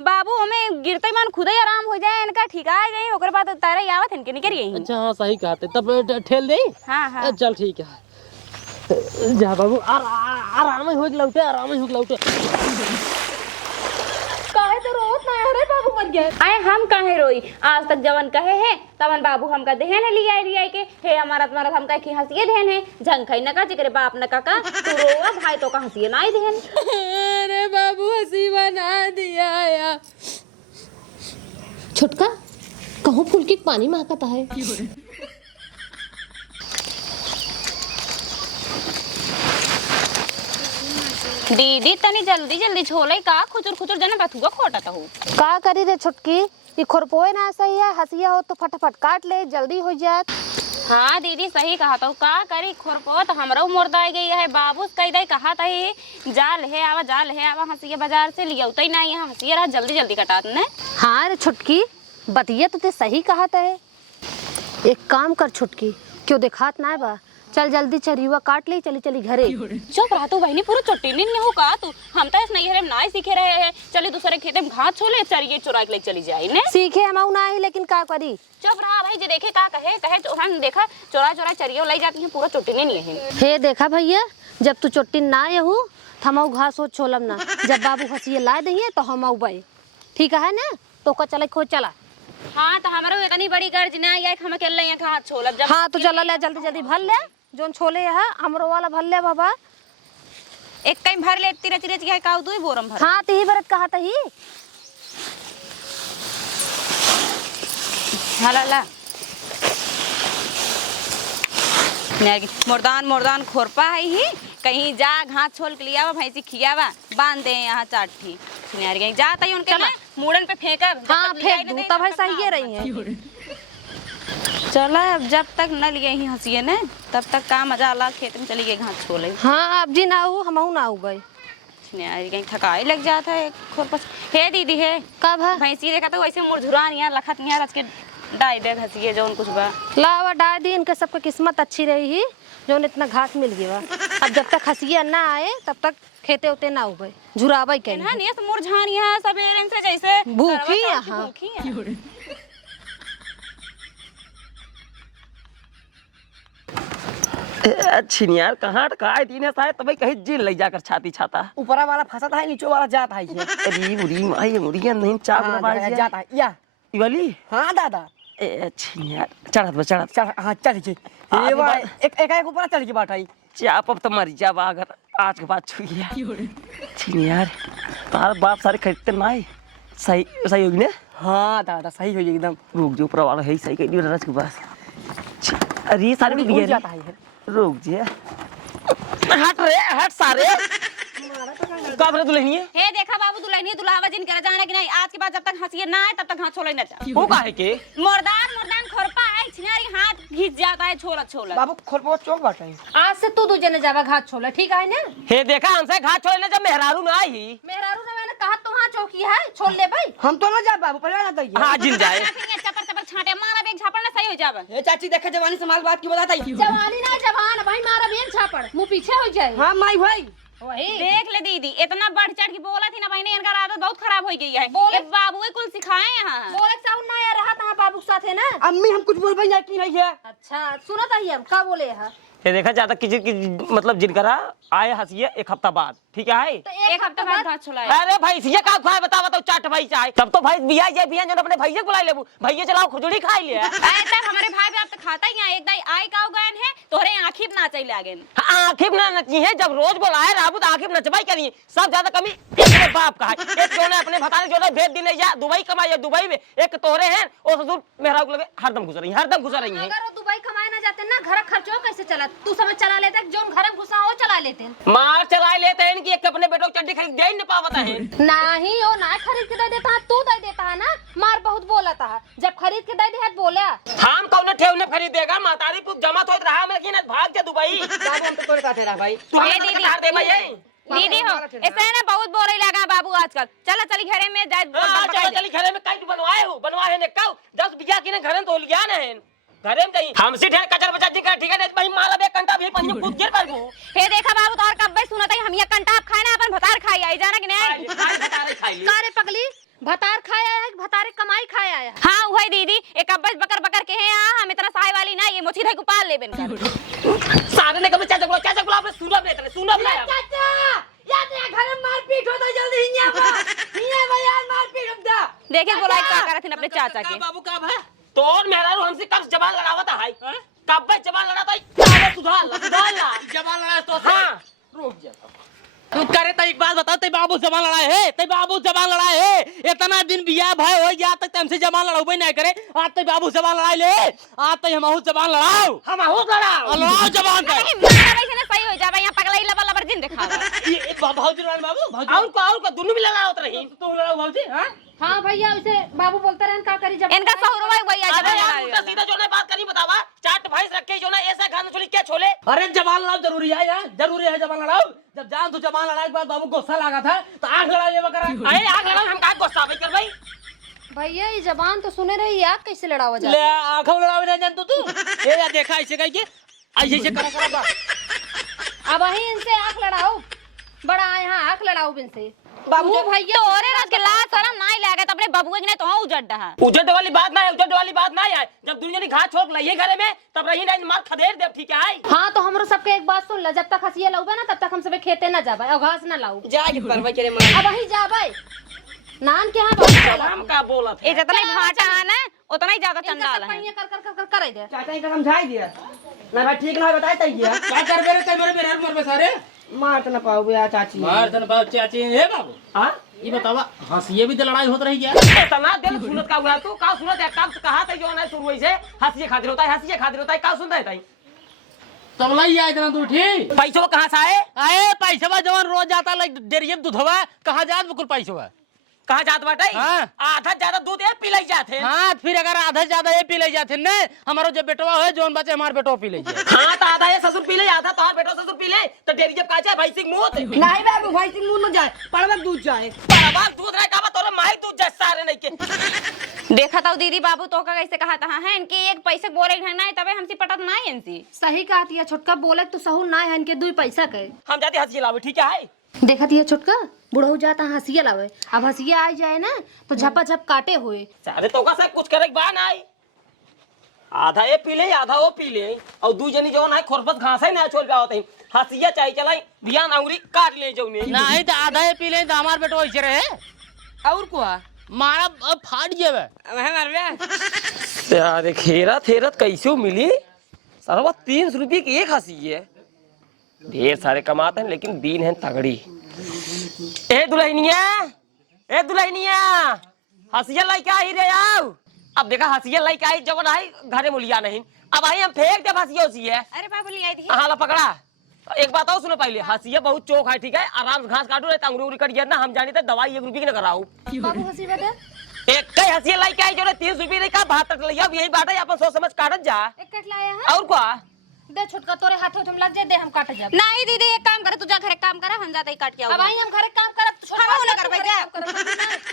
बाबू हमें गिरते मन खुद ही आराम हो जाए इनका ठीक आ गई ओकर बाद तारे आवत इनके निकल गई। अच्छा हाँ सही कहते तब ठेल दे। हाँ हाँ चल ठीक है जा बाबू आराम हो लौटे आराम हो लौटे। काहे तो रोत ना है रे बाबू मर गए। आए हम काहे रोई आज तक जवन कहे है तवन बाबू हमका देहन है लिया के हे हमारा तुम्हारा हमका की हंसिए देहन है झंखई न का जिक्र बाप न का तू रोवा भाई तो का हंसिए ना ही देहन। अरे बाबू हंसी बना दिया या छुटका कहूँ फूल के पानी महकता है। दीदी तनी जल्दी जल्दी छोले का खुचुर खुचुर जने बथुआ खोटा हो का करी रे छुटकी ये खुरपोए ना सही है हंसिया हो तो फटाफट काट ले जल्दी हो जात। हाँ दीदी सही कहा तो का करी खुरपो तो हमरो मुर्दा गई है बाबू कई दई कहा था जाल है आवा हंसिया बाजार से लिया उतई ना यहाँ हंसिया रहा जल्दी जल्दी कटात ने। हाँ रे छुटकी बतिया तो ते सही कहा है। एक काम कर छुटकी क्यों दिखात ना बा चल जल्दी चरिवा काट ले चली चली घरे। चुप रहा तू बहनी पूरा चट्टी नहीं हो का तू हम तो इस नहीं है ना सीखे रहे हैं चले दूसरे खेते में घास छोले चरिए चुरा के ले चली जाए ने सीखे हम ना ही लेकिन का करी। चुप रहा भाई जे देखे का कहे तो हम देखा चोरा चोरा चरियो ले जाती है पूरा चट्टी नहीं है। हे देखा भैया जब तू चोटी ना यहू थमाऊ घास हो छोलम ना जब बाबू हंसिए ला दही तो हम आऊ ठीक है ना तो का चले खो चला। हाँ तो हमारा इतनी बड़ी गर्ज ना आई हम अकेले यहाँ का हाथ छोलब जब हाँ तो चला ले जल्दी जल्दी भर ले जोन छोले है हमरो वाला भर ले बाबा एक कहीं भर ले तिरच तिरच के काऊ तू ही बोरम भर। हाँ ती बरत कहा तही हाला ला मुर्दान खोरपा है ही कहीं जा घास छोल के लिया भैंसी खियावा बांध दे यहाँ चाटी सिनार गई जाता ही उनके ना मूड़न पे फेंकर। हाँ फेंक दूं तब ऐसा ही रही है। चला अब जब तक न लिए ही हंसिए ने तब तक का मजा अलग खेत में चली गई घास छोले। हाँ अब जी ना आऊ हम ना आऊ गई कहीं थकाई लग जाता है खोरपा। हे दीदी है कब है भैंसी देखा तो वैसे मुरझुरान यहाँ लखत यहाँ रच के डाई दे घसिए जो कुछ बा लावा डाल दी इनके सबके किस्मत अच्छी रही ही जो इतना घास मिल गया। अब जब तक हंसिया ना आए तब तक खेते उते ना उगे झुराबाई के ना नहीं मुरझान यहाँ सवेरे से जैसे भूखी यहाँ अच्छी यार कहाँ काय दिन है शायद तभी कहीं जेल लग जाकर छाती छाता ऊपरा वाला फंसा है नीचे वाला जाता है अरे मुरी माई मुरिया नहीं चाप ना जाता है या ये वाली। हाँ दादा अच्छी यार चढ़त चल हाँ चल के ये वाला एक एक ऊपर चल के बैठा चाप अब तो मर जा अगर आज के बाद छू गया अच्छी यार तार बाप सारे खरीदते ना सही सही होगी ना। हाँ दादा सही हो एकदम रुक जो ऊपर वाला है सही कह दिया रस के पास। अरे सारे उड़ जाता है रुक जे हट रे हट सारे का बरे दुल्हनी है। हे देखा बाबू दुल्हनी दुल्हावा जिन कर जाने कि नहीं आज के बाद जब तक हंसिए ना आए तब तक हाथ छोले न जा। वो काहे के मुर्दान खोरपा है छिनारी हाथ घिस जाता है छोला बाबू खोरपा चौक बैठा है। आज से तू दूजे ने जावा घास छोला ठीक है ना। हे देखा हमसे घाट छोड़ने जब मेहरारू ना आई मेहरारू ने मैंने कहा तो वहाँ चौकी है छोड़ ले भाई हम तो ना जा बाबू पहले ना दइए। हाँ जिन जाए चपर छाटे मारा बेग झापड़ ना सही हो जावे। ये चाची देखे जवानी समाल बात की बताता है जवानी ना जवान भाई मारा बेन छापड़ मुंह पीछे हो जाए। हाँ माई भाई वही देख ले दीदी इतना बढ़ चढ़ के बोला थी ना बहने इनका आदत बहुत खराब हो गई है। बोले बाबू कुल सिखाए यहाँ बोले साउंड ना आ रहा था बाबू के साथ है ना। अम्मी हम कुछ बोल भाई की नहीं है। अच्छा सुना था हम का बोले है ये देखा जाता किसी की मतलब जिनकरा आए हंसिए एक हफ्ता बाद ठीक है तो एक हफ्ता बाद घास छोलाए। अरे भाई ये का खाए बताओ चाट भाई चाहे तब तो भाई बिया जाए बिया जो अपने भैया बुला ले भैया चलाओ खिचड़ी खाई ले तक हमारे भाई भी अब तक खाता ही एक दाई आई काऊ गए हैं तोरे आंखी ना चले आ गए आखिर ना नची है जब रोज बुलाए राबू तो आखिर नचवाई करिए सब ज्यादा कमी एक बाप का है एक जो ने अपने भताने जो ने भेज दिले जा दुबई कमाई दुबई में एक तोरे हैं और ससुर मेहरा को लगे हरदम घुस रही है। अगर वो दुबई कमाए ना जाते ना घर खर्चो कैसे चला तू समझ चला लेते जोन घर में घुसा हो चला लेते मार चला लेते हैं कि एक अपने बेटों को चड्डी खरीद दे नहीं पावता है नहीं वो ना खरीद के दे देता है तू दे देता है ना मार बहुत बोला था जब खरीद के दे दे बोले हम कौन ठेवने खरीदेगा मातारी को जमा तो रहा लेकिन भाग जा दुबई बाबू हम तो तोरे कहते रहा भाई तू हमें दीदी दे भाई दीदी हो ऐसे ना बहुत बोले लगा बाबू आजकल चला चली घरे में चलो चली घरे में कई बनवाए हो बनवाए ने कौ 10 बिया की ने घरे तो लिया ना है घरे में कहीं हमसी ठेर कचर बचा जी का ठीक है भाई माला बे कंटा भी पानी में कूद गिर करबो। हे देखा बाबू तोर कब सुनत है हम ये कंटा खाए ना अपन भतार खाई आई जाना कि नहीं खाए खाए खाई कारे पगली भतार खाया है कि भतारे कमाई खाया है? हाँ वही दीदी एक अब्बस बकर बकर के हैं हम इतना सहाय वाली ना ये मोची धाई को पाल ले बिन सारे ने कभी चाचा बोला आपने सुना नहीं था सुना नहीं चाचा या तेरे घर में मारपीट होता जल्दी हिया भैया मारपीट होता। देखिए बोला क्या कर रहे थे अपने चाचा के बाबू का है तोर मेरा हमसे कब जबान लड़ावता है कब जबान लड़ाता है सुधार ला जबान लड़ा तो हां रुक जा तू करे तो एक बात बता ते बाबू जबान लड़ाए है ते बाबू जबान लड़ाए है इतना दिन बियाह भाई हो गया तक तुमसे जबान लड़ाओ नहीं करे आज ते बाबू जबान लड़ाई ले आज ते हमहु जबान लड़ाओ लड़ाओ जबान का सही हो जाए यहाँ पगला लबा लबर जिन दिखा ये भाऊजी लड़ाई बाबू भाऊजी और का दोनों भी लड़ावत रही तुम लड़ाओ भाऊजी हां हाँ भैया उसे बाबू बोलते रहन का करी जब इनका सहुरवा वही आ अरे यार जाए उल्टा सीधा जो है बात करी बतावा चाट भैंस रखे जो ना ऐसा खाना छोली क्या छोले अरे जबान लड़ाओ जरूरी है यार जरूरी है जबान लड़ाओ जब जान तू जबान लड़ाई के बाद बाबू गुस्सा लगा था तो आंख लड़ा ले बकरा अरे आग लड़ा हम का गुस्सा भाई कर भाई भैया ये जबान तो सुने रही आग कैसे लड़ावा ले जाता? आंखों लड़ावे नहीं जानतो तू ए यार देखा ऐसे कह के ऐसे करा अब वही इनसे आंख लड़ाओ बड़ा यहाँ आंख लड़ाओ इनसे बाबू वो भैया तोरे रस के लाज शरम नहीं लगे तो अपने बबुए के ने तो उजड़ रहा उजट वाली बात ना है उजट वाली बात ना है जब दुनिया ने घास छोड़ लइए घरे में तब रही नहीं मार खदेड़ दे ठीक है हाँ तो हमरो सबके एक बात सुन ला जब तक हंसिया लाऊबे ना तब तक हम सबे खेते ना जाबे और घास ना लाऊ जाके परवा करे मार अब वही जाबे नान के यहाँ हम का बोला ये जितना ही भाटा है ना उतना ही ज्यादा चंडाल है पहिया कर करे दे चाचा इनका समझाई दिया ना भाई ठीक ना बताए तई दिया क्या कर बेरे ते मेरे बेरे मर सारे मार तो ना पाओ यार चाची मार तन बाप चाची हे बाबू हां ये बतावा हंसिए भी तो लड़ाई होत रही क्या इतना दिल सुनत का हुआ तू का सुनत है कब कहा था जो ना शुरू हुई से हंसिए खातिर होता है का सुनता है ताई तब लाई आए इतना तू ठीक पैसों कहां से आए आए पैसा जवान रोज जाता लाइक डेरियम दूधवा कहां जात बिल्कुल पैसा कहां जात बाटे हाँ। आधा ज्यादा दूध है पिलाई जाते हाँ फिर अगर आधा ज्यादा ये पी ले जाते न हमारो जो बेटवा है जोन बचे हमारे बेटो पी ले जाए हां तो आधा ये ससुर पी ले आधा तो बेटो ससुर पी ले तो डेरी जब काचा भाई सिंह मुंह नहीं बाबू भाई सिंह मुंह न जाए पड़वक दूध जाए बराबर दूध रहा का तोरे माई दूध जैसा सारे नहीं के देखा था दीदी बाबू तो का कैसे कहा था है इनके एक पैसे बोले ना है तबे हमसी पटत ना है इनसी सही कहती है छोटका बोले तो सहू ना है इनके 2 पैसा के हम जाते हंसी लावे ठीक है देखा दिया छोटका बुढ़ऊ जाता हंसिया लावे अब हंसिया आ जाए ना तो झपा झप काटे हुए सारे तो का सब कुछ करे बा ना आई आधा ये पी ले आधा वो पी ले और दू जनी जो ना खोरपत घास है ना छोड़ जावत है हंसिया चाहिए चलाई ध्यान अंगुरी काट ले जौने नहीं तो आधा ये पी ले तो हमारे बेटो ऐसे रहे और को मारा अब फाट जेबे वह मर बे यार खेरा थेरत कैसे मिली सरवा 300 रुपये की एक हंसी है ढेर सारे कमाते हैं लेकिन दीन है तगड़ी ए दुल्हनिया हंसिया लाई क्या ही रे आओ अब देखा हंसिया लाई क्या ही जब आई घरे मुलिया नहीं अब आई हम फेंक दे हंसिया उसी है अरे बाबू ले आई थी हाँ ला पकड़ा एक बात और सुनो पहले हंसिया बहुत चौक है ठीक है आराम से घास काटू रहे अंगूरी कट गया ना हम जानी थे दवाई 1 रुपये की न कराऊ बाबू हंसी बदे एक कई हंसिया लाई क्या जो 30 रुपये नहीं का 72 लिया अब यही बात है अपन सोच समझ काटत जा एक कट लाया है और क्या दे छोटका तोरे हाथों में लग जाए दे हम काट जाब नहीं दीदी एक काम करे तू जा घर काम करा हम जाते ही काट के अब आई हम घरे काम करब तो हम ना करबे क्या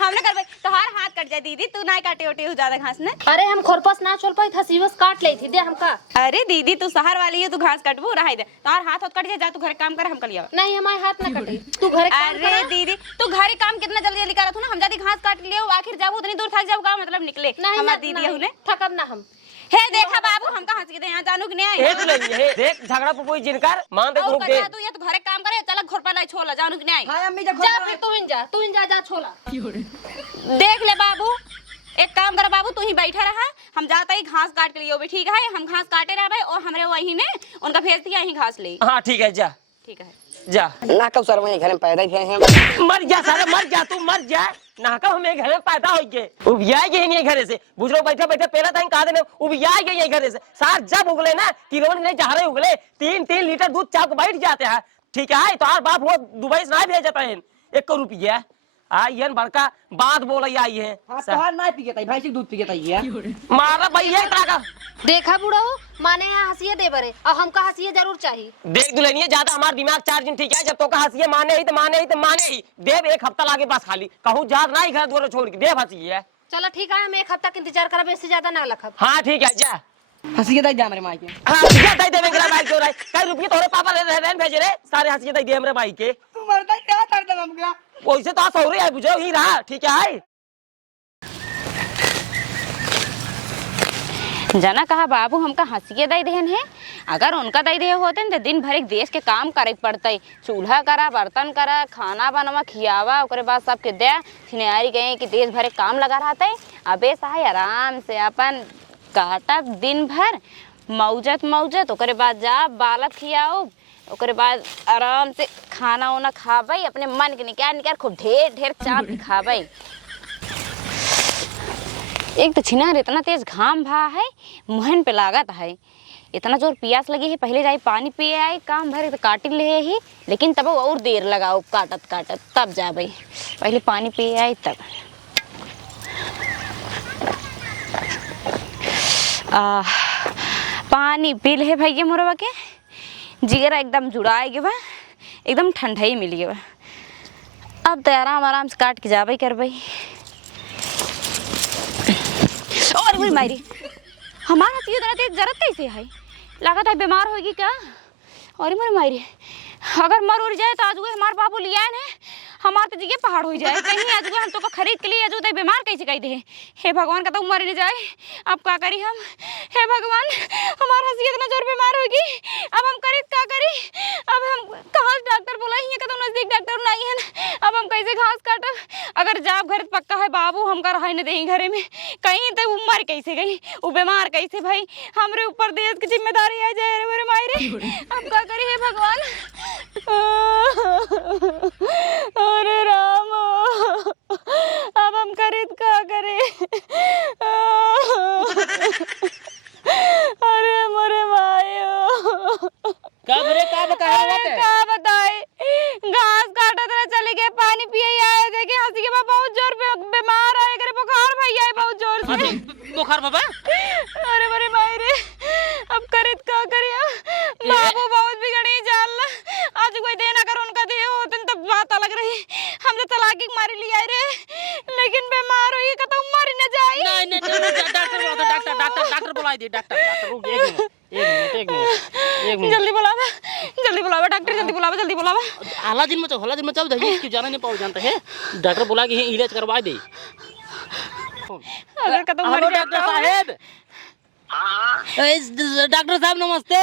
हमने करबे तोहार हाथ कट जाए दीदी तू नहीं काटे ओटे हो ज्यादा घास ने अरे हम खोरपस ना छोड़ पाई हसीबस काट ले थी दे हमका अरे दीदी तू शहर वाली है तू घास कटबू रह दे तोहार हाथ कट जाए जा तू घर काम कर हम कलिया नहीं हमारे हाथ ना कटे तू घरे काम अरे कर दीदी तू घर काम कितना जल्दी जल्दी करत हो ना हम जाती घास काट लियो आखिर जाबू उतनी दूर थक जाबू का मतलब निकले नहीं हमार दीदी हुने थकब ना हम हे देखा बाबू हमका हंस के दे यहां जानू कि नहीं आई हे तू नहीं है देख झगड़ा पुपोई जिनकर मान दे और ग्रुप दे कटा तू ये तो घरे काम करे चल घर पर लाई छोला जानू कि नहीं आई हां अम्मी जा जा फिर तू इन जा छोला देख ले बाबू एक काम कर बाबू तू ही बैठा रहा हम जाता ही घास काट के लिए ठीक है हम घास काटे रहे और हमरे वही ने उनका भेज दिया यही घास ले हाँ ठीक है जा ठीक है जा ना कब सर वही घर में पैदा ही हैं मर जा सारे मर जा तू मर जा नाका हमें घर में पैदा हो गए उबिया गए नहीं घरे से बुजुर्ग बैठे बैठे पहला टाइम कहा देने उबिया गए घरे से सार जब उगले ना किलो नहीं जा रहे उगले 3-3 लीटर दूध चाक बैठ जाते हैं ठीक है तो हर बाप वो दुबई से नहीं भेजता है 1 रुपया ये बड़का बात बोल आई है हां तो हां ना पी के तई भाई से दूध पी के तई है मारा भैया का देखा बुढ़ा हो माने यहाँ हंसिए दे बरे और हमका हंसिए जरूर चाहिए देख दुल्हनिया ज्यादा हमारा दिमाग चार्जिंग ठीक है जब तो का हंसिए माने ही देव 1 हफ्ता लागे बस खाली कहूँ जा नहीं घर द्वारा छोड़ के देव हंसिए चलो ठीक है हम 1 हफ्ता का इंतजार करब इससे ज्यादा ना लखब हाँ ठीक है जा हंसी के दई जा मेरे माई के हाँ हंसिए दे देवे मेरा भाई को कई रुपये तोरे पापा ले भेजे रे सारे हंसिए दे दे मेरे भाई के तू मरता क्या कर दे हमका वैसे तो सौरे है बुझो ही रहा ठीक है जना कहा बाबू हमका हंसिए दे देहन है। अगर उनका दे दे होते तो दिन भर एक देश के काम करे पड़ते, चूल्हा करा, बर्तन करा, खाना बनवा, खियावा, ओकरे बाद सबके दे सिनेरी गए कि देश भर एक काम लगा रहता है। अबे साहे आराम से अपन काटा दिन भर मौजत मौजत, ओकरे बाद जा बालक खियाओ, ओकरे बाद आराम से खाना वाना खाबई, अपने मन के निकाल निकाल खूब ढेर ढेर चाप खाबई। एक तो छिनार इतना तेज घाम भा है, मुहन पे लागत है, इतना जोर प्यास लगी है, पहले जाई पानी पिए आई, काम भरे तो काट ले ही, लेकिन तब और देर लगाओ काटत काटत, तब जा भाई पहले पानी पिए आई तब। पानी पी ले भैया मोरवा के, जिगरा एकदम जुड़ाए गे बा, एकदम ठंडाई मिल गया बा। अब तो आराम आराम से काट के जाबई कर भाई। और बोल मारी हमारा तो इतना तेज जरूरत कैसे है, लागत है बीमार होगी क्या। और मर मारी अगर मर उड़ जाए तो आज वो हमारे बाबू लिया है हमारे तो जगह पहाड़ हो जाए कहीं, आज हम तो खरीद के लिए आज तो बीमार कैसे कह दे। हे भगवान का तो मर नहीं जाए, अब क्या करी हम। हे भगवान हमारा हंसी इतना जोर बीमार होगी, अब हम करी क्या करी। अब हम कहाँ डॉक्टर बुलाई है, तो नजदीक डॉक्टर नहीं है, अब हम कैसे घास काटब। अगर जाब घर पक्का है बाबू हमका रह नहीं दें घरे में, कहीं तो वो मर कैसे गई, वो बीमार कैसे भाई, हमरे ऊपर देश की जिम्मेदारी आ जाए मेरे मायरे। अब क्या करी है भगवान। अरे राम अब हम खरीद क्या करे। अरे मोरे मायो क्या बताए, घास काटा तरह चले गए, पानी पिए आए, देखे हंसी के बाद बहुत जोर बीमार आए, करे बुखार भैया है बहुत जोर से। बुखार बाबा अरे मोरे मायरे अब खरीद क्या करिए। बाबू बहुत बिगड़ी जान ला, आज कोई देना कर उनका दे होते तब बात अलग रही। हम तो तलाकी मारी लिया रे, लेकिन बीमार हुई का तो मर न जाए। नहीं डॉक्टर बुला दे, डॉक्टर रुक एक मिनट जल्दी बुलावा डॉक्टर, जल्दी बुलावा। हला दिन में चल दही क्यों जाना नहीं पाओ जानते हैं, डॉक्टर बुला के इलाज करवा दे। अगर का तो मर हेलो जाता डॉक्टर साहब। डॉक्टर साहब नमस्ते।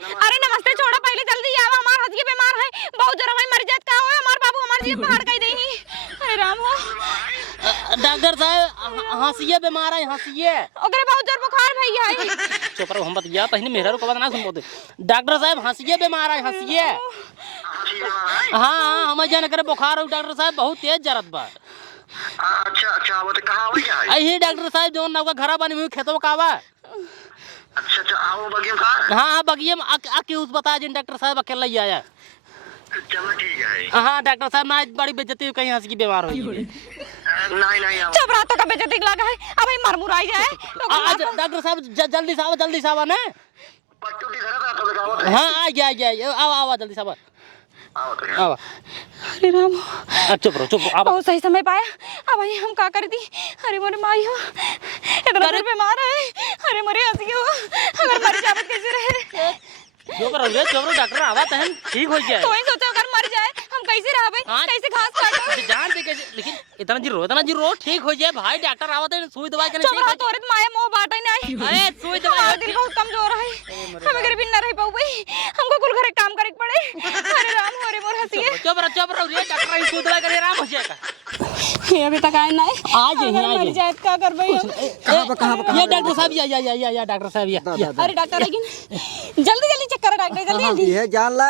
अरे नमस्ते छोड़ो, पहले जल्दी आओ, हमार हंसी बीमार है बहुत जोर, हमारी मर जात का हो, हमार बाबू हमार जी पहाड़ कह देही। अरे राम हो डॉक्टर साहब हंसिए बीमार है, हंसिए ओकरे बहुत जोर बुखार भैया है। चुप रहो, हम बतिया पहले मेरा को बात ना सुन बोते। डॉक्टर साहब हंसिए बीमार है, हंसिए। हाँ हमें जान करे बुखार हो डॉक्टर साहब, बहुत तेज जरत बा। अच्छा वो तो कहाँ हो गया है? यही डॉक्टर साहब जो ना घर बनी हुई खेतों का बा। अच्छा आओ बगिया कहाँ? हाँ बगिया में आके उस बता जिन डॉक्टर साहब अकेला ही आया। चलो ठीक है। हाँ डॉक्टर साहब ना बड़ी बेइज्जती हुई, कहीं हंस की बीमार हो। नहीं आओ। जब रातों का बेइज्जती लगा है, अब ही मर मुराई जाए। आज डॉक्टर साहब जल्दी से आओ ना। पट्टू की घर है तो लगाओ तो। हाँ आ गया आओ जल्दी से आओ तो। आओ। अरे राम चुप रहो बहुत सही समय पाया। अब भाई हम क्या कर दी। अरे मोरे माई हो इतना जोर बीमार है, अरे मोरे हंसी हो, अगर मर जाए कैसे रहे। चुप रहो डॉक्टर आवा तहन ठीक हो जाए। तो ही सोचो अगर मर जाए हम कैसे रह भाई, कैसे घास काटो। जान दे कैसे, लेकिन इतना जी रो ठीक हो जाए भाई। डॉक्टर आवा तहन सुई दवाई करने चुप रहो, तोरे माया मोह बाटा नहीं। अरे सुई दवाई दिल बहुत कमजोर है, हमें घर भी न रह पाऊ भाई, हमको कुल घर काम करे पड़े। अरे राम हो रे मोर हंसी है। चुप रहो रे, डॉक्टर सुई दवाई करे आराम हो जाएगा। ये अभी तक आए ना है, आज मर जाए क्या कर भाई। कहां ये डॉक्टर साहब या डॉक्टर साहब या। अरे डॉक्टर लेकिन जल्दी चेक करो डॉक्टर, जल्दी ये जान ला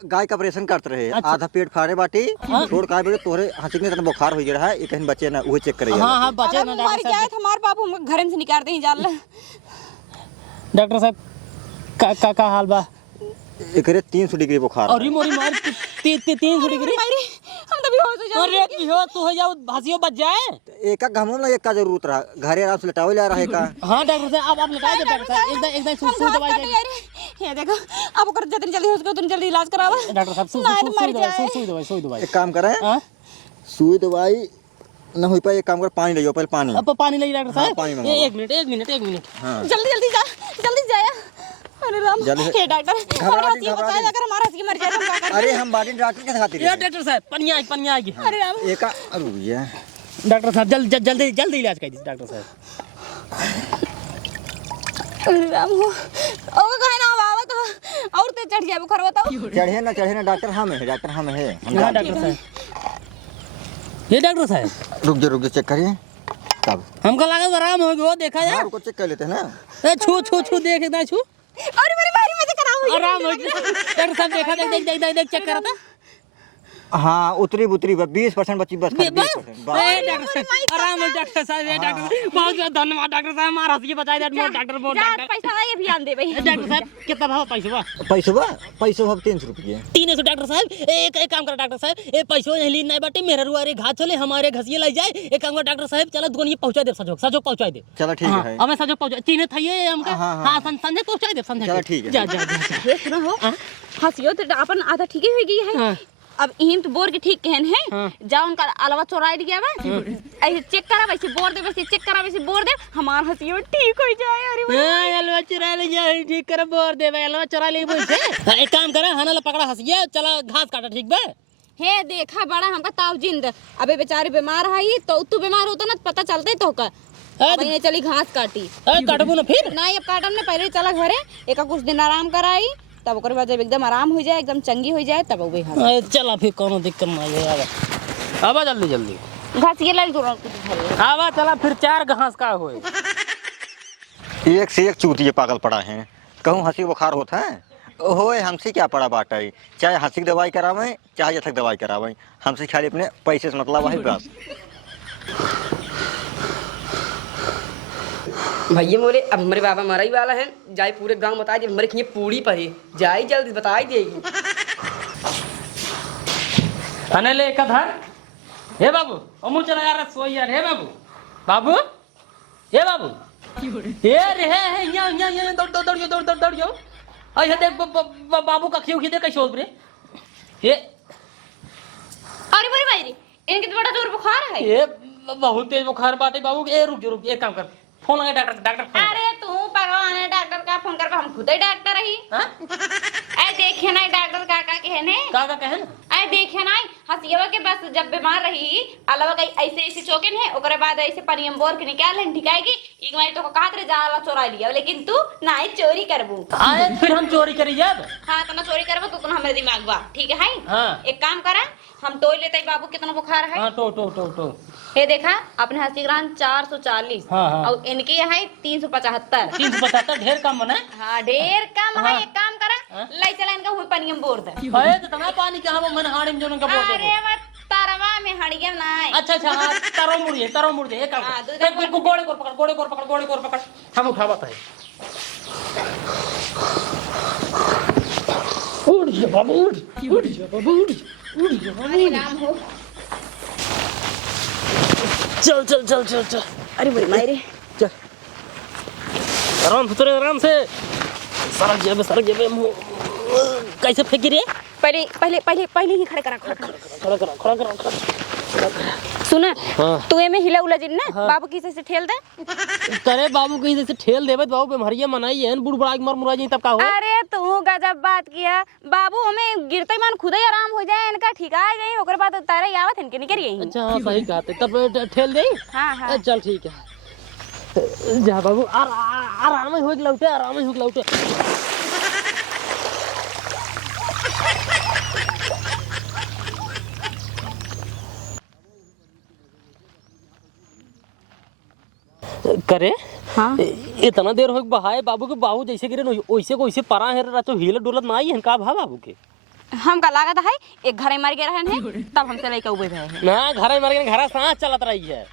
गाय का ऑपरेशन करते रहे। आधा पेट फाड़े बाटी छोड़ का बेटे तोरे हंसी में इतना बुखार हो रहा है, ये कहीं बचे ना, वो चेक करे। हां बचे ना मर जाए तो हमारे बाबू हम घर से निकाल दे जान ला। डॉक्टर साहब का हाल बा? एकरे 300 डिग्री बुखार। और मोरी मार 300 डिग्री हम तो बेहोश हो जाए। अरे बेहोश तो हो जाओ, हंसियो बच जाए। एक घमो में एक का जरूरत रहा, घरे आराम से लेटावे ले रहा है का। हां डॉक्टर साहब आप लगा दे डॉक्टर साहब, एकदम सुई दवाई दे। ये देखो अब कर जितनी जल्दी हो सके उतनी जल्दी इलाज करावा डॉक्टर साहब। सुई दवाई एक काम करें, सुई दवाई ना हो पाए, एक काम कर पानी ले जाओ, पहले पानी। अब पानी ले डॉक्टर साहब। पानी मंगा। एक मिनट हां जल्दी जाया। अरे राम हे डॉक्टर हमारा हंसी बताया, अगर हमारा हंसी मर जाए तो हम क्या करें। अरे हम बाटी डॉक्टर के खातिर। ये डॉक्टर साहब पनिया आ गई। अरे राम एक रुपया डॉक्टर साहब जल्दी इलाज कर दीजिए डॉक्टर साहब। अरे राम हो और कहे ना बाबा तो और ते चढ़ जाए बुखार बताओ। चढ़े ना डॉक्टर हम है हम हाँ जानते डॉक्टर साहब, ये डॉक्टर साहब हैं। रुक जा चेक करिए तब हमको लगा आराम हो गया, वो देखा जाए। रुको चेक कर लेते हैं ना। छू देख एकदम छू, अरे मेरी मारी मत कराओ। आराम हो गया। डॉक्टर साहब देखा, देख चेक करा था। हाँ उतरी 20% बची बस खाली 20%। आराम हो डॉक्टर साहब, बहुत बहुत धन्यवाद डॉक्टर साहब, हमारा हंसी बचाई दे। डॉक्टर बोल जान पैसा है, ये ध्यान दे भाई। डॉक्टर साहब कितना भाव पैसा? पैसों अब 300 रुपये 300। डॉक्टर साहब एक काम करो डॉक्टर साहब, ये पैसों नहीं नहीं बाटे, मेरे रुआरे घात चले हमारे घसिए लग जाए। एक काम करो डॉक्टर साहब, चलो दुकान ये पहुंचा दे, सजोक पहुंचा दे। चलो ठीक है। हमें सजोक पहुंचा, चीने था ये हमका। हां संजय पहुंचा दे, संजय। चलो ठीक है। जा सुनो हो हंसियो तो अपन आधा ठीक ही होगी है। अब इहिम तो बोर के ठीक कहन है, जाओ उनका अलावा चोराई दिया बा, ऐसे चेक करा वैसे बोर दे, वैसे चेक करा वैसे बोर दे, हमार हंसियो ठीक हो जाए। अरे हां अलवा चुरा ले जा, ठीक कर बोर दे भाई, अलवा चुरा ले बोल से। एक काम करा, हना ला पकड़ा हंसिया, चला घास काटा, ठीक बा? हे देखा बड़ा हमका ताव जिंद, अबे बेचारी बीमार है तो तू बीमार होता ना पता चलते तो का मैंने चली घास काटी। काटबू ना फिर? नहीं अब काटम ने, पहले चला घरे, एक कुछ दिन आराम कराई, तब ओकर बाद जब एकदम आराम हो जाए, एकदम चंगी हो जाए, तब वही हाथ चला फिर कोनो दिक्कत नहीं है। आवा जल्दी घास ये लाई तुरंत आवा, चला फिर 4 घास का होए। एक से एक चूतिए पागल पड़ा है। कहूँ हंसी बुखार होता है होए, हमसे क्या पड़ा बाटा है, चाहे हंसी की दवाई करावें चाहे जथक दवाई करावें, हमसे खाली अपने पैसे से मतलब है बस। भैया मोरे अब हमारे बाबा मरा ही वाला है, जाए पूरे गांव बता दे हमारे खिए पूरी पर है, जाए जल्दी बता ही देगी। अने ले एक धर, हे बाबू अमू चला यार सोई यार, हे बाबू हे बाबू ये रे है यहाँ दौड़ जाओ। अरे देख बाबू का खियो देख कैसे हो रे ये। अरे मेरी भाई इनके तो बड़ा जोर बुखार है। ये बहुत तेज बुखार बाटे बाबू। ए रुक एक काम कर, फोन लगा डॉक्टर फोन। अरे तू भगवान है डॉक्टर का फोन कर, हम खुद ही डॉक्टर रही। ऐ देखे ना डॉक्टर काका कहने ऐ देखे ना हसियवा के बस जब बीमार रही अलावा कई ऐसे चौकन है, ओकरे बाद ऐसे परियम बोर के निकाल है ठिकाएगी। एक बार तो कहत रे जाला चोरा लिया, लेकिन तू ना चोरी करबू। आए फिर हम चोरी करी जब। हां तो ना चोरी करबू तो हमारे दिमाग बा ठीक है। हाँ। एक काम करा, हम टोल लेते बाबू कितना बुखार है। हां टो ये देखा अपने हंसी ग्राम 440 हाँ। और इनके यहाँ 375। 375 ढेर कम बना। हाँ ढेर कम है। हाँ। एक काम करा लाई चला इनका हुई पनियम बोर दे। अरे तो तना पानी के हम मन हाड़ी में जोन का बोल अरे वो तरवा में हड़िया ना। अच्छा हाँ, तारो मुड़ दे एक काम हाँ, कर। दूध एक गोड़े को पकड़ हम उठावत है। उड़ जा बाबू उड़ जा अरे राम हो चल। अरे बड़ी मायरे चल आराम से सरक जेबे कैसे फेंकी रे? पहले ही खड़े करा खड़ा सुन हाँ। तू में हिला उला जिन ना हाँ। बाबू किसे से ठेल दे। करे बाबू कहीं जैसे ठेल देवे बाबू बेमरिया मनाई है बुढ़ बड़ा मर मुरा जी तब का हो। अरे तू गजब बात किया बाबू, हमें गिरते मन खुद ही आराम हो जाए, इनका ठिका जाए, ओकर बाद तारे आवत इनके निकल यही। अच्छा हाँ सही कहते, तब ठेल दे। हाँ चल ठीक है जा बाबू आराम हो लौटे। करे हाँ। इतना देर हो बहाए बाबू के, बाबू जैसे गिरे वैसे को वैसे परा है तो हिल डुलत ना आई है का भा बाबू के। हम का लागत है एक घरे मार के रहन है तब हमसे लेके उबे भए है ना घर मार के घर सांस चलत रही है।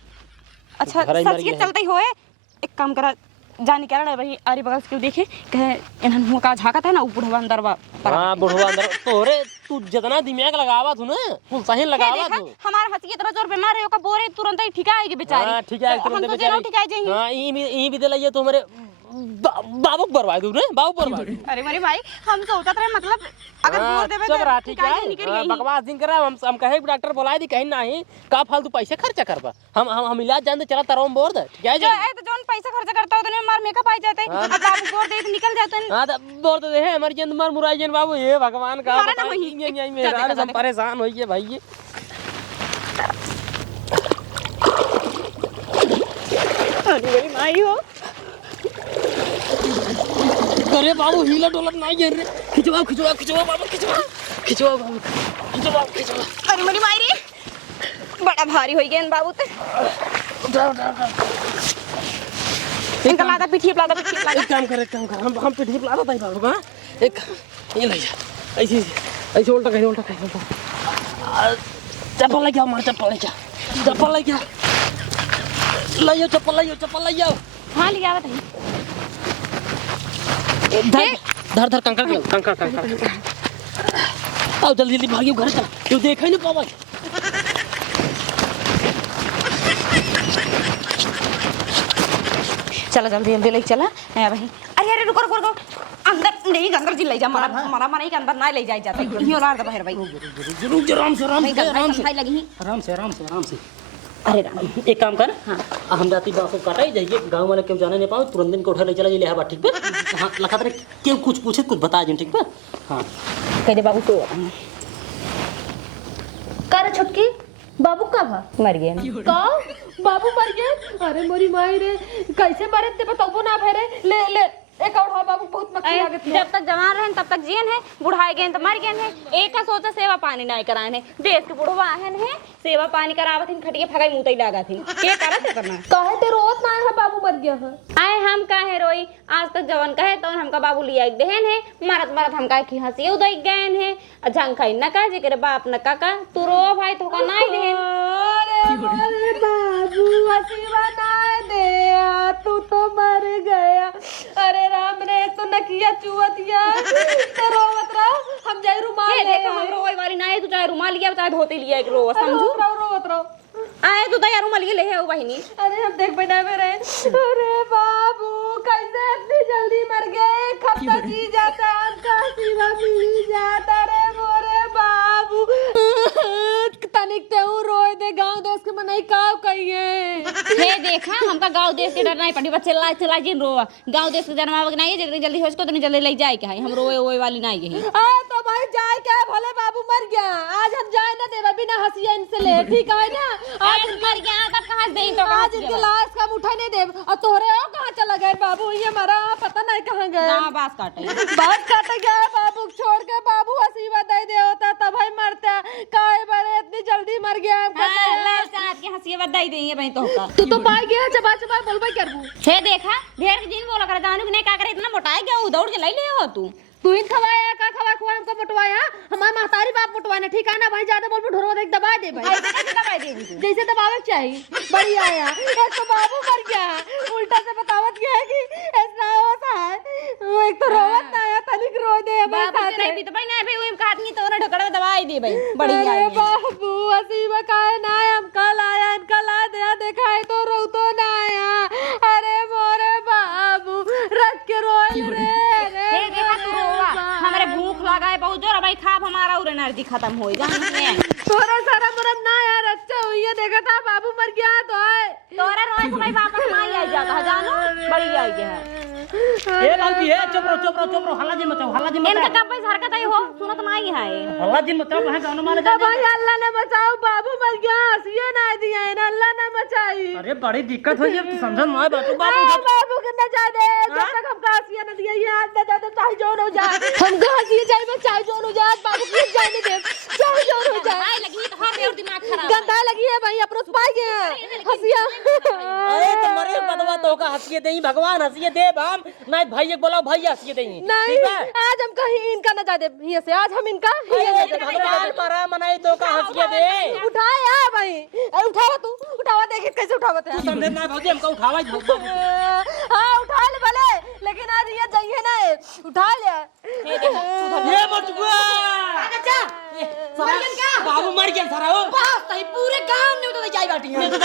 अच्छा सच के चलते ही होए। एक काम करा जाने क्या भाई अरे बगल से क्यों देखे कहे इन्हन हुआ का झाकत है ना ऊपर हुआ अंदर बा। हां बुढ़वा अंदर तोरे तू जितना दिमाग लगावा तू ना तू सही लगावा तू। हमार हंसी इतना जोर बीमार है ओका बोरे तुरंत ही ठिका आएगी बेचारी। हां ठीक है तुरंत बेचारी ठिका जाएगी। हां ई भी दे लइए तो हमारे बाबू बर्बाद हो रे बाबू बर्बाद। अरे मेरे भाई हम सोचत रहे मतलब अगर बोल देबे सब रहा ठीक है बकवास दिन करा हम कहे डॉक्टर बुलाए दी कहीं नहीं का फालतू पैसे खर्चा करबा। हम इलाज जान दे चला तरम बोर दे ठीक है। जो है तो जोन पैसा खर्च करता हो तो मार मेकअप आ जाते हैं। अब बाबू बोल दे तो निकल जाते हैं। हां तो बोर दे है हमारी जिंद मार मुराई जन बाबू ये भगवान का यही मेरा हम परेशान होइए भाई। अरे मेरी माई हो अरे बाबू हीला डोलत नहीं है रे। खिंचवाओ खिंचवाओ खिंचवाओ बाबू खिंचवाओ खिंचवाओ बाबू खिंचवाओ खिंचवाओ। अरे मेरी मायरी बड़ा भारी हो गया बाबू ते। उठाओ उठाओ उठाओ। इनका लादा पिठी लादा एक काम कर हम पिठी प्ला देता है बाबू का। एक ये ले जा ऐसे ऐसे उल्टा कर उल्टा कर चप्पल लेके आओ मार चप्पल लेके चप्पल लेके आओ लाइयो चप्पल लाइयो। हाँ लिया बताइए। धर धर कंकड़ आओ जल्दी जल्दी भागियो घर चल तू देखा ही नहीं पावा। चला जल्दी जल्दी ले चला है भाई। अरे अरे रुको रुको रुको अंदर नहीं अंदर जी ले जा मारा मारा मारा के अंदर ना ले जाए जाता है और आर बाहर भाई जरूर आराम से लगी आराम से। अरे राम एक काम कर हाँ हम जाती बात को काटा ही जाइए गांव वाले क्यों जाने नहीं पाओ तुरंत दिन को उठा ले चला ये ले बात ठीक है। हाँ लखा तेरे क्यों कुछ पूछे कुछ बता दें ठीक है। हाँ कह दे बाबू तो कर छुटकी बाबू का भा मर गए का बाबू मर गए। अरे मोरी माई रे कैसे मरे ते बताओ ना फेरे ले ले एक और बाबू बहुत मक्खी लागत है। जब तक जवान रहे तब तक जियन है बुढ़ाए गए तो मर गए हैं। एक का सोचा सेवा पानी नहीं कराए हैं देश के बुढ़वा आहन है सेवा पानी करावत हैं खटिया फगाई मुंह तई लागा थी के करत है करना काहे ते रोत ना है बाबू मर गया है। आए हम काहे रोई आज तक जवन कहे तो हमका बाबू लिया देहन है मरत मरत हम काहे की हंसी उदय गए हैं झंखाई न कहे जे करे बाप न काका तू रो भाई तो का नहीं देहन। अरे बाबू हंसी बनाए दे तू तो मर गया। अरे राम रे तू नकिया चुवतिया ते रोवत रहो हम जाई रुमाल ये ले देखो हम रोई वाली ना है तू चाहे रुमाल लिया चाहे धोती लिया एक रो समझू रोवत रहो आए तू तो यार रुमाल ले है बहिनी। अरे हम देख बैठा मेरे अरे बाबू कैसे इतनी जल्दी मर गए कब तक जी जाता का सीवा मिल जाता रे मोरे बाबू तनिक ते रोए दे गांव देश के मनई काव कहिए। हे देखा हमका गांव देश के डर नहीं पड़ी बच्चे चला जिन रोवा गांव देश के जन्मावक नहीं जल्दी जल्दी हो इसको तो जल्दी ले जाए क्या है हम रोए ओए वाली नहीं है। आ तो भाई जाए क्या भले बाबू मर गया आज हम जाए ना देवा बिना हंसिया इनसे ले ठीक है ना। आज मर गया तब कहां से तो आज इनके लाश का उठा नहीं दे और तोहरे और कहां चला गए बाबू ये मरा पता नहीं कहां गए ना बास काटे बात काट गया बाबू छोड़ के बाबू हसीबा दे दे होता तब ही मरता काहे बारे इतनी जल्दी मर गया हमका हां साथ के हंसी बधाई देंगे भाई तो का तू तो पाई गया चबा चबा बोलबे करबू। हे देखा ढेर के दिन बोला कर जानू कि नहीं का करे इतना मोटा है क्या दौड़ के ले ले हो तू इन खवाया का खवा खुआ हमको मोटवाया हमार महतारी बाप मोटवाया ना ठीक है ना भाई ज्यादा बोल ढोरो देख दबा दे भाई ऐसे कैसे दबाई देगी जैसे दबावे चाहिए बढ़िया आया एक तो बाबू मर गया उल्टा से बतावत गया है कि ऐसा होता है वो एक तो रोवत ना आया तनिक रो दे भाई बाबू से नहीं भी तो भाई ना भाई वो आदमी तो ना ढकड़ा दवाई दे भाई बढ़िया अरे है बाबू हसीबा काहे ना आया हम कल आया इनका ला दे देखा है तो रो तो ना आया। अरे मोरे बाबू रख के रोए रे हे देखा तू रोवा हमारे भूख लगा है बहुत जोर भाई खाब हमारा और एनर्जी खत्म हो जाए तोरा सारा मरम ना यार अच्छा हुई है देखा था बाबू मर गया तो है तोरा रोए से भाई वापस ना आ जाता जानो बढ़िया है ए लालजी है चुप रहो हल्ला जी मचाओ इनका कब पैसा हरकत आई हो सुनत नहीं है हल्ला जी मचाओ वहां गांव मारे तो भाई अल्लाह ने बचाओ बाबू मर गया हंसिया ना दिया है ना अल्लाह ने बचाई। अरे बड़ी दिक्कत हुई अब समझ में आए बाबू के न जा दे जब तक हम हंसिया ना दिया ये आज न जाते चाहे जो हो जाए हम हंसिया जाए में चाहे जो हो जाए बाबू के जाने दे चाहे जो हो जाए आई लगी तो हर और दिमाग खराब गंदा लगी है भाई अप्रोच पाई गए हंसिया। अरे तुम्हारे बदवा तो का हंसिए देई भगवान हंसिए दे हम नहीं भाई एक बोला भाई हंसिए देई नहीं आज हम कहीं इनका न जा दे ये से आज हम इनका भगवान मारा मनाई तो का हंसिए दे उठाया भाई उठावा तू उठावा देख कैसे उठावत है समझे ना भौजी हमको उठावा हां उठा ले भले लेकिन आज ये जाइए ना उठा ले ये मटुआ अच्छा बाबू मर गया सारा हो बस सही पूरे गांव में तो जाई बाटी है तो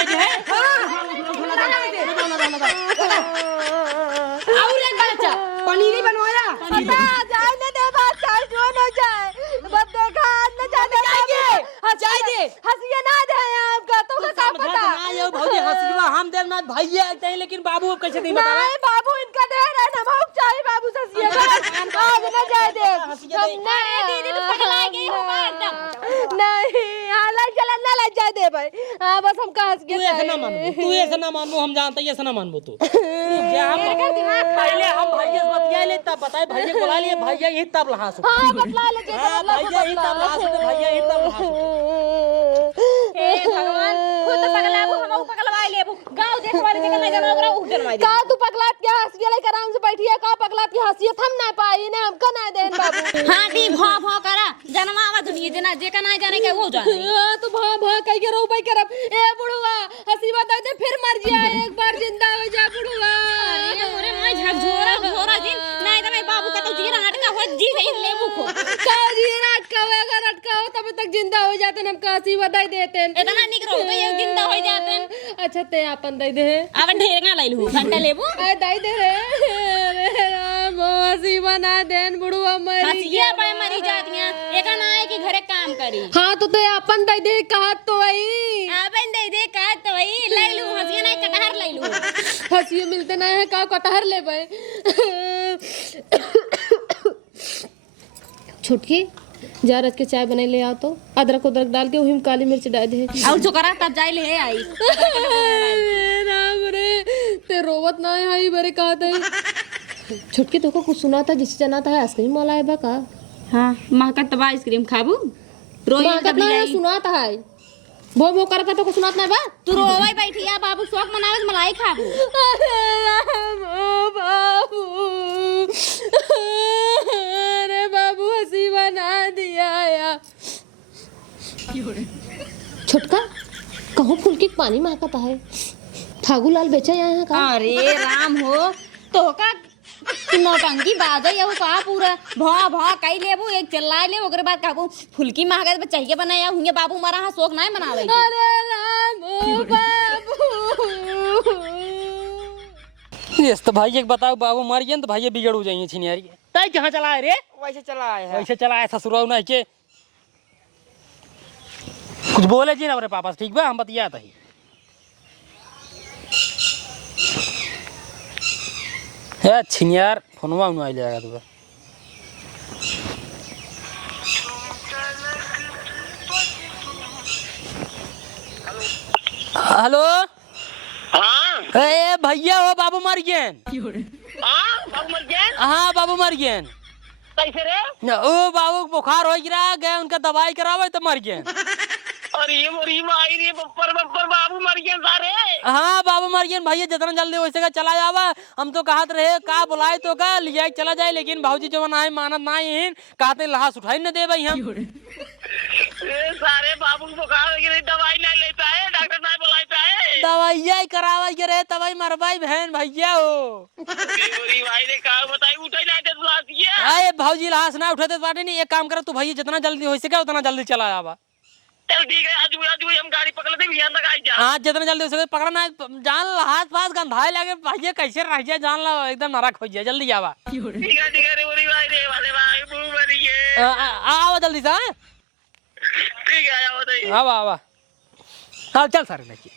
और एक बच्चा पनीर ही बनवाया पता जाए ना दे बात चाल जो न जाए बस देखा न जाने जाइए हां जाइए हंसिए ना दे आपका तो का पता ना ये भौजी हंसिवा हम देवनाथ भाई है लेकिन बाबू कैसे नहीं बता नहीं बाबू इनका दे रहा है नमक चाहिए बाबू हंसिए आज न जाए दे दीदी तो पगला गई हो एकदम नहीं हां लग चला ना लग जाए दे भाई हां बस हम कहां तू ऐसे ना मानबो, तू ऐसे ना मानबो, हम जानते हैं ऐसे ना मानबो तू। क्या हम पहले हम भैया बतिया ले तब बताए, भैया बुला लिए, भैया ही तब लहा सो। हां बतला ले जे हां भैया ही तब लहा सो, भैया ही तब लहा सो। हे भगवान खुद पगलाबू हम पगलवाई लेबू गांव देखवाले जगह ना जाना ओकरा उ जनवाई का तू पगलात के हंसिया लेके आराम से बैठी है का पगलात की हंसियत हम ना पाई ने हमका ना देन बाबू हां दी भौ भौ करा जनमावा दुनिया जना जे का ना जाने के वो जाने हां तू भा भा कह के रो भाई करब ए बुढ़वा हंसी बता दे फिर मर जा एक बार जिंदा हो जा बुढ़वा अरे मोरे माय झकझोरा झोरा दिन नहीं तो मैं बाबू का तो जीरा अटका हो जी गई लेबू को का जीरा अटका हो अगर अटका हो तब तक जिंदा हो जाते हम का हंसी बधाई देते इतना निकरो तो ये जिंदा हो जाते अच्छा ते अपन दे दे अब ढेरगा लइलू घंटा लेबू ए दाई दे रे रे राम हंसी बना देन बुढ़वा मरी हंसिया पे मरी जातियां एका ना है कि घरे काम करी हां तो ते अपन दे दे कहा तो आई अपन दे का तो वही लइलू हंसिया ना कटहर लइलू हंसिए मिलते नहीं है का कटहर ले भाई छुटकी जा रख के चाय बना ले आओ तो अदरक उदरक डाल के वही में काली मिर्च डाल दे और जो करा तब जाई ले आई राम रे ते रोवत ना है आई बरे कहा था छुटकी तो को कुछ सुना था जिससे जाना था आइसक्रीम वाला है बका हां महकत तबा आइसक्रीम खाबू रोई महकत ना है सुना था है भो भो करता तो को सुनात ना बा तू रोवाई बैठी आ बाबू शौक मनावे मलाई खाबू अरे राम ओ बाबू अरे बाबू हंसी बना दिया या छुटका कहो फूल के पानी महकता है ठाकुर लाल बेचा यहाँ का अरे राम हो तो का नौटंकी बाजा या वो का पूरा भा भा कई लेबू एक चिल्लाए ले ओकरे बाद काकू फुलकी महका बच्चा के बनाया हुंगे बाबू मारा हा शौक नहीं मनावे अरे राम ओ बाबू ये तो भाई एक बताओ, बाबू मर गए तो भाई बिगड़ हो जाएंगे छिनियारी। तय कहाँ चला है रे? वैसे चला है वैसे चला है ससुराल नहीं के कुछ बोले जी ना मेरे पापा से, ठीक बा हम बतिया था है छिनियार फोनवा उन आई जाएगा तू। हेलो हाँ ए भैया हो बाबू मर गए। हाँ बाबू मर गए हाँ बाबू मर गए। कैसे रे ओ बाबू बुखार हो गिरा गए उनका दवाई करावे तो मर गए। अरे मोरी माई रे बप्पर बप्पर बाबू मर गए सारे हाँ बाबू मर गए भैया, जितना जल्दी वैसे का चला जावा। हम तो कहत रहे का बुलाए तो का लिया चला जाए, लेकिन भाजी जो ना है मानत ना है, कहते लहास उठाई न दे भाई हम। ए सारे बाबू को बुखार हो गया, दवाई नहीं लेता है, डॉक्टर नहीं बुलाता है, दवाइया करावा के रहे तबाई मरवाई बहन भैया हो। मोरी माई ने कहा बताई उठाई नहीं दे बुला दिया। अरे भाजी लहास ना उठाते बाटे नहीं, एक काम करे तू भैया जितना जल्दी हो सके उतना जल्दी चला जावा। चल ठीक है, आज हम गाड़ी पकड़ लेते हैं, यहाँ तक आई जा। हाँ जितना जल्दी हो सके पकड़ना है, जान ला हाथ पास गंधाए लगे भैया कैसे रह जाए, जान ला एकदम नरक हो जाए, जल्दी जावा। ठीक है रे मोरी माई रे वाले भाई बू मरी है। आओ जल्दी से। ठीक है आया बताइए। आवा आवा हाँ चल सारे लड़की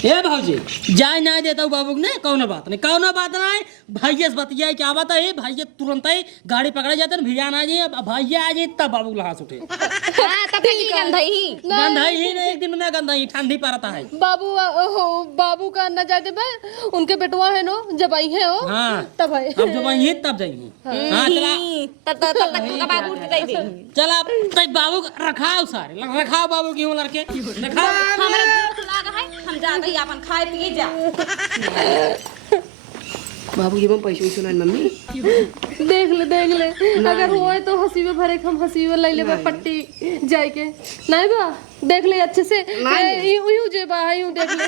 ए भाजी जाए ना देता हूँ बाबू ने कौन बात नहीं, कौन बात नहीं भैया से बतिया क्या बात है, भैया तुरंत ही गाड़ी पकड़े जाते हैं, भैया ना जाए भैया आ जाए तब बाबू लहास उठे। हां तब की गंधई गंधाई ही नहीं, एक दिन में गंधाई ठंडी पड़ता है। बाबू ओहो बाबू का अन्ना जाते बे उनके बेटवा है नो जब आई है हो हाँ तब है अब जब आई तब जाएंगे। हाँ चला तब तक का बाबू उठ गई थी। चला बाबू रखाओ सारे रखाओ बाबू की लड़के रखाओ। हमरा भूख लागा है, हम जाते ही अपन खाए पिए जा। बाबू ये हम पैसे वैसे मम्मी देख ले अगर होए तो हंसी में भरे हम हंसी में ले ले पट्टी जाए के नहीं बा देख ले अच्छे से यूं जे बा यूं देख ले